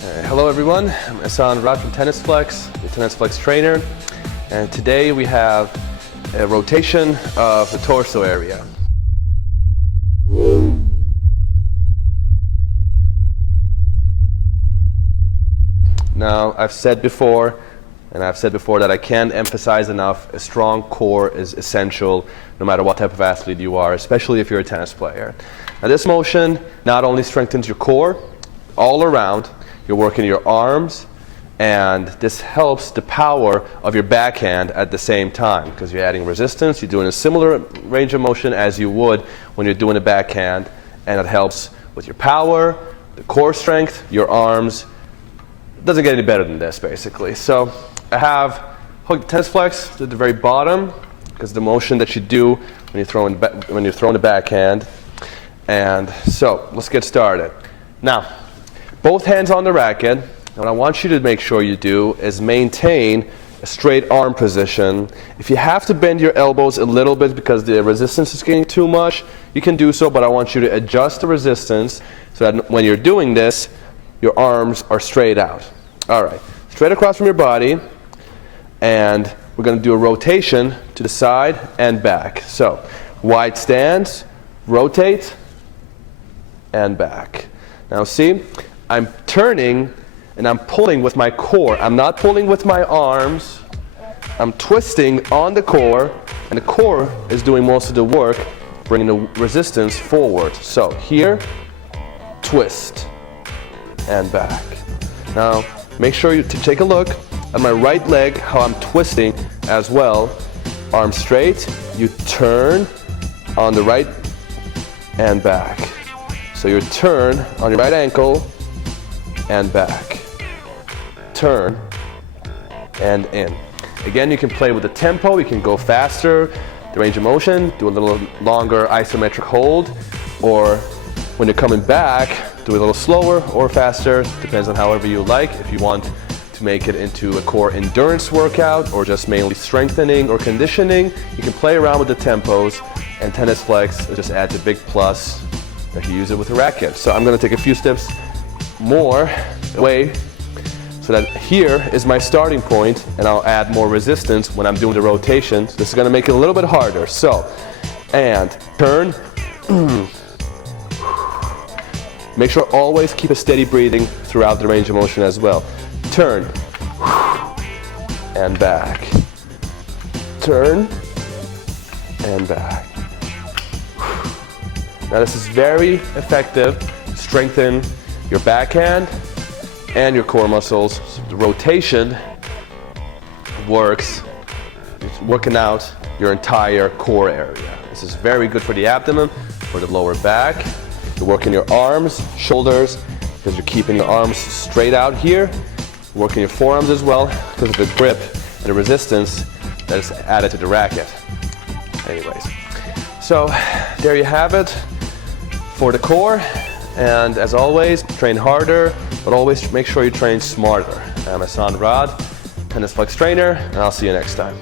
Hello everyone, I'm Hassan Rad from Tennis Flex, the Tennis Flex trainer, and today we have a rotation of the torso area. Now I've said before that I can't emphasize enough, a strong core is essential no matter what type of athlete you are, especially if you're a tennis player. Now this motion not only strengthens your core all around, you're working your arms, and this helps the power of your backhand at the same time because you're adding resistance, you're doing a similar range of motion as you would when you're doing a backhand, and it helps with your power, the core strength, your arms. It doesn't get any better than this basically. So I have hooked the tennis flex to the very bottom because the motion that you do when you're throwing the backhand. And so let's get started. Now, both hands on the racket. And what I want you to make sure you do is maintain a straight arm position. If you have to bend your elbows a little bit because the resistance is getting too much, you can do so, but I want you to adjust the resistance so that when you're doing this, your arms are straight out. All right, straight across from your body, and we're going to do a rotation to the side and back. So, wide stance, rotate, and back. Now see, I'm turning and I'm pulling with my core. I'm not pulling with my arms. I'm twisting on the core, and the core is doing most of the work, bringing the resistance forward. So here, twist, and back. Now, make sure you take a look at my right leg, how I'm twisting as well. Arm straight, you turn on the right and back. So you turn on your right ankle and back. Turn and in. Again, you can play with the tempo, you can go faster, the range of motion, do a little longer isometric hold, or when you're coming back, do a little slower or faster, depends on however you like. If you want to make it into a core endurance workout or just mainly strengthening or conditioning, you can play around with the tempos, and Tennis Flex just adds a big plus if you use it with a racket. So I'm going to take a few steps more away so that here is my starting point, and I'll add more resistance when I'm doing the rotation. So this is going to make it a little bit harder. So, and turn. Make sure always keep a steady breathing throughout the range of motion as well. Turn and back. Turn and back. Now this is very effective. Strengthen your backhand and your core muscles. So the rotation works. It's working out your entire core area. This is very good for the abdomen, for the lower back. You're working your arms, shoulders, because you're keeping your arms straight out here. Working your forearms as well, because of the grip and the resistance that is added to the racket. Anyways, so there you have it for the core. And as always, train harder, but always make sure you train smarter. I'm Hassan Rad, Tennis Flex trainer, and I'll see you next time.